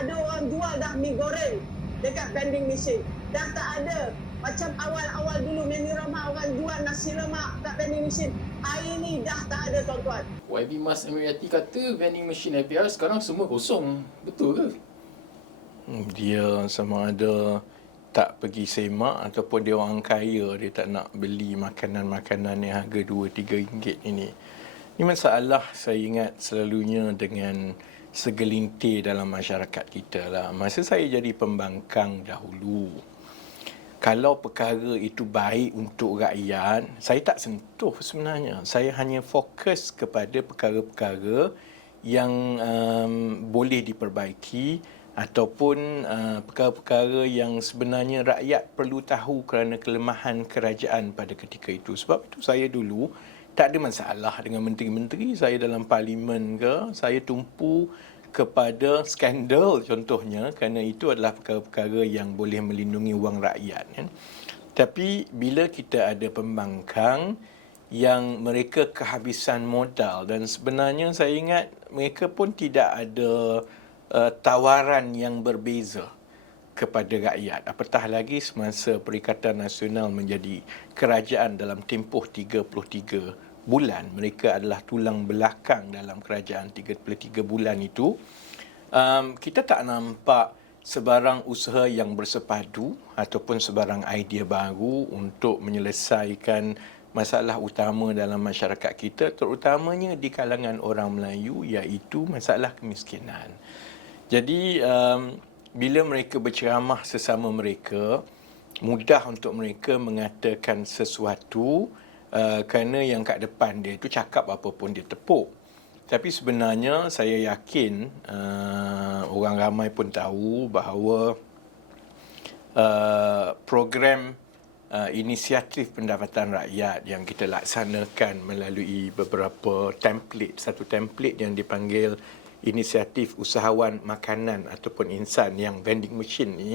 ada orang jual dah mi goreng dekat vending machine. Dah tak ada. Macam awal-awal dulu Meni Rahmah orang jual nasi lemak kat vending machine. Hari ni dah tak ada tuan-tuan. YB Mas Amiriati kata vending machine IPR sekarang semua kosong. Betul ke? Dia sama ada tak pergi semak ataupun dia orang kaya, dia tak nak beli makanan-makanan yang harga RM2-3 ini. Ini masalah saya ingat selalunya dengan segelintir dalam masyarakat kita lah. Masa saya jadi pembangkang dahulu, kalau perkara itu baik untuk rakyat, saya tak sentuh sebenarnya. Saya hanya fokus kepada perkara-perkara yang boleh diperbaiki ataupun perkara-perkara yang sebenarnya rakyat perlu tahu kerana kelemahan kerajaan pada ketika itu. Sebab itu saya dulu tak ada masalah dengan menteri-menteri saya dalam parlimen ke. Saya tumpu kepada skandal contohnya kerana itu adalah perkara-perkara yang boleh melindungi wang rakyat. Kan? Tapi bila kita ada pembangkang yang mereka kehabisan modal dan sebenarnya saya ingat mereka pun tidak ada tawaran yang berbeza kepada rakyat. Apatah lagi semasa Perikatan Nasional menjadi kerajaan dalam tempoh 33 bulan. Mereka adalah tulang belakang dalam kerajaan 33 bulan itu. Kita tak nampak sebarang usaha yang bersepadu ataupun sebarang idea baru untuk menyelesaikan masalah utama dalam masyarakat kita, terutamanya di kalangan orang Melayu, iaitu masalah kemiskinan. Jadi, bila mereka berceramah sesama mereka, mudah untuk mereka mengatakan sesuatu kerana yang kat depan dia itu cakap apa pun dia tepuk. Tapi sebenarnya saya yakin orang ramai pun tahu bahawa program inisiatif pendapatan rakyat yang kita laksanakan melalui beberapa template, satu template yang dipanggil inisiatif usahawan makanan ataupun insan yang vending machine ni,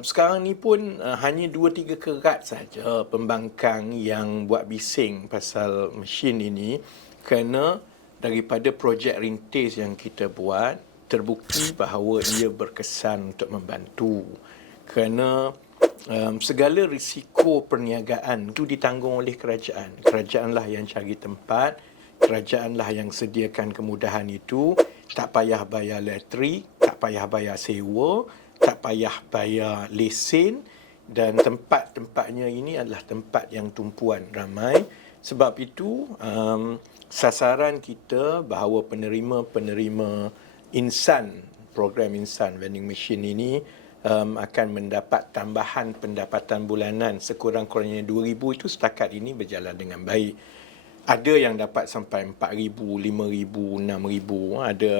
sekarang ni pun hanya 2-3 kerat saja pembangkang yang buat bising pasal mesin ini kerana daripada projek rintis yang kita buat terbukti bahawa ia berkesan untuk membantu kerana segala risiko perniagaan itu ditanggung oleh kerajaan. Kerajaanlah yang cari tempat, kerajaanlah yang sediakan kemudahan itu, tak payah bayar elektrik, tak payah bayar sewa, tak payah bayar lesen dan tempat-tempatnya ini adalah tempat yang tumpuan ramai. Sebab itu sasaran kita bahawa penerima-penerima insan, program insan vending machine ini akan mendapat tambahan pendapatan bulanan sekurang-kurangnya RM2,000 itu setakat ini berjalan dengan baik. Ada yang dapat sampai RM4,000, RM5,000, RM6,000. Ada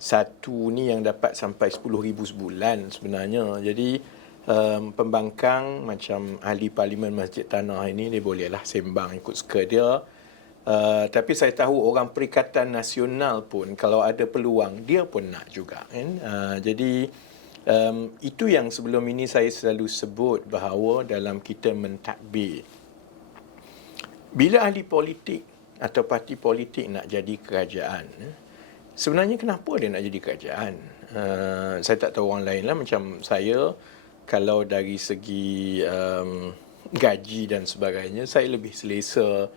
satu ni yang dapat sampai RM10,000 sebulan sebenarnya. Jadi pembangkang macam ahli Parlimen Masjid Tanah ini, dia bolehlah sembang ikut suka dia. Tapi saya tahu orang Perikatan Nasional pun kalau ada peluang, dia pun nak juga. Kan? Jadi itu yang sebelum ini saya selalu sebut bahawa dalam kita mentadbir, bila ahli politik atau parti politik nak jadi kerajaan, sebenarnya kenapa dia nak jadi kerajaan? Saya tak tahu orang lain lah. Macam saya, kalau dari segi gaji dan sebagainya, saya lebih selesa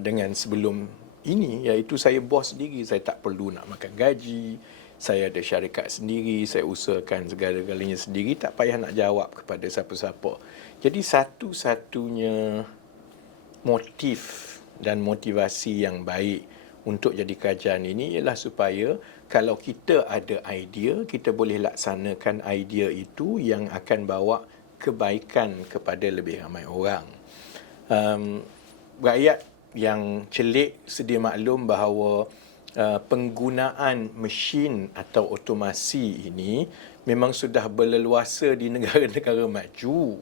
dengan sebelum ini, iaitu saya bos sendiri. Saya tak perlu nak makan gaji, saya ada syarikat sendiri, saya usahakan segala-galanya sendiri, tak payah nak jawab kepada siapa-siapa. Jadi satu-satunya motif dan motivasi yang baik untuk jadi kerajaan ini ialah supaya kalau kita ada idea, kita boleh laksanakan idea itu yang akan bawa kebaikan kepada lebih ramai orang. Rakyat yang celik sedia maklum bahawa penggunaan mesin atau otomasi ini memang sudah berleluasa di negara-negara maju.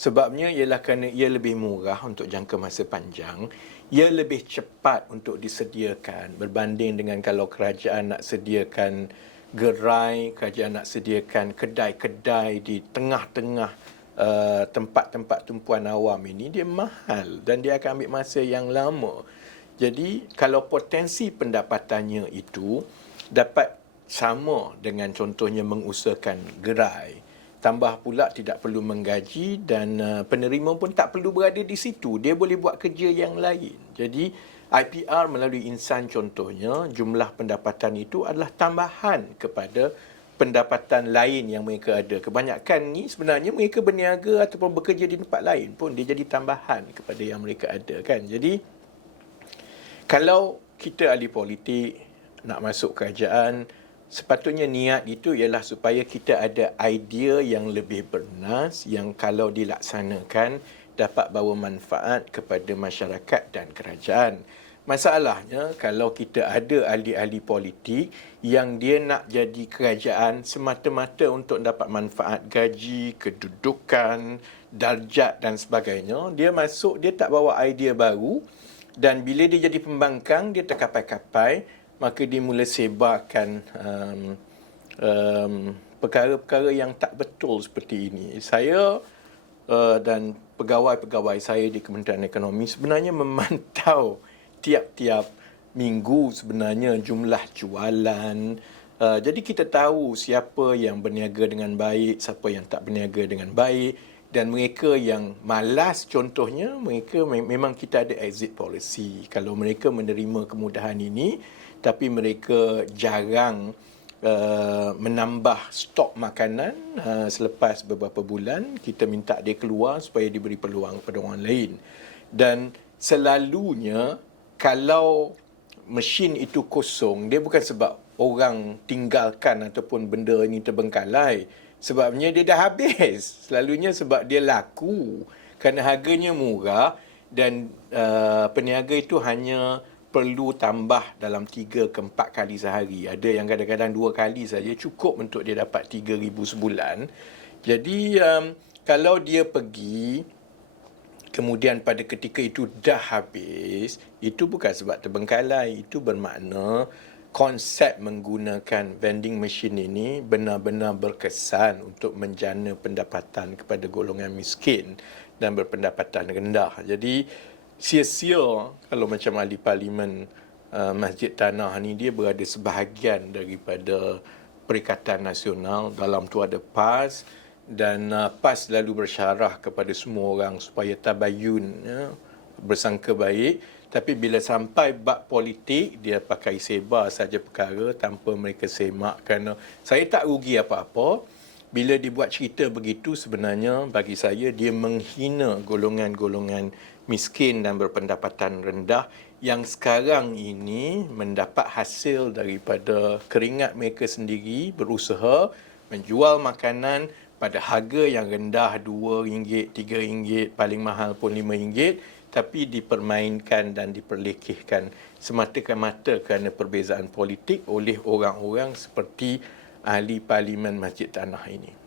Sebabnya ialah kerana ia lebih murah untuk jangka masa panjang, ia lebih cepat untuk disediakan berbanding dengan kalau kerajaan nak sediakan gerai, kerajaan nak sediakan kedai-kedai di tengah-tengah tempat-tempat tumpuan awam ini, dia mahal dan dia akan ambil masa yang lama. Jadi kalau potensi pendapatannya itu dapat sama dengan contohnya mengusahakan gerai. Tambah pula tidak perlu menggaji dan penerima pun tak perlu berada di situ. Dia boleh buat kerja yang lain. Jadi IPR melalui insan contohnya, jumlah pendapatan itu adalah tambahan kepada pendapatan lain yang mereka ada. Kebanyakan ni sebenarnya mereka berniaga ataupun bekerja di tempat lain pun dia jadi tambahan kepada yang mereka ada kan. Jadi kalau kita ahli politik nak masuk kerajaan, sepatutnya niat itu ialah supaya kita ada idea yang lebih bernas yang kalau dilaksanakan dapat bawa manfaat kepada masyarakat dan kerajaan. Masalahnya kalau kita ada ahli-ahli politik yang dia nak jadi kerajaan semata-mata untuk dapat manfaat gaji, kedudukan, darjat dan sebagainya, dia masuk, dia tak bawa idea baru dan bila dia jadi pembangkang, dia terkapai-kapai, maka dia mula sebarkan perkara-perkara yang tak betul seperti ini. Saya dan pegawai-pegawai saya di Kementerian Ekonomi sebenarnya memantau tiap-tiap minggu sebenarnya jumlah jualan. Jadi kita tahu siapa yang berniaga dengan baik, siapa yang tak berniaga dengan baik. Dan mereka yang malas contohnya, mereka memang kita ada exit policy. Kalau mereka menerima kemudahan ini, tapi mereka jarang menambah stok makanan selepas beberapa bulan, kita minta dia keluar supaya diberi peluang kepada orang lain. Dan selalunya kalau mesin itu kosong, dia bukan sebab orang tinggalkan ataupun benda ini terbengkalai. Sebabnya dia dah habis. Selalunya sebab dia laku kerana harganya murah dan peniaga itu hanya perlu tambah dalam 3 ke 4 kali sehari. Ada yang kadang-kadang 2 kali saja cukup untuk dia dapat 3,000 sebulan. Jadi kalau dia pergi kemudian pada ketika itu dah habis, itu bukan sebab terbengkalai. Itu bermakna konsep menggunakan vending machine ini benar-benar berkesan untuk menjana pendapatan kepada golongan miskin dan berpendapatan rendah. Jadi sia-sia kalau macam ahli parlimen Masjid Tanah ni, dia berada sebahagian daripada Perikatan Nasional. Dalam tu ada PAS dan PAS selalu bersyarah kepada semua orang supaya tabayun, bersangka baik. Tapi bila sampai bab politik, dia pakai sebar saja perkara tanpa mereka semak. Kerana saya tak rugi apa-apa. Bila dibuat cerita begitu, sebenarnya bagi saya dia menghina golongan-golongan miskin dan berpendapatan rendah yang sekarang ini mendapat hasil daripada keringat mereka sendiri, berusaha menjual makanan pada harga yang rendah, RM2, RM3, paling mahal pun RM5, tapi dipermainkan dan diperlekehkan semata-mata kerana perbezaan politik oleh orang-orang seperti ahli parlimen Masjid Tanah ini.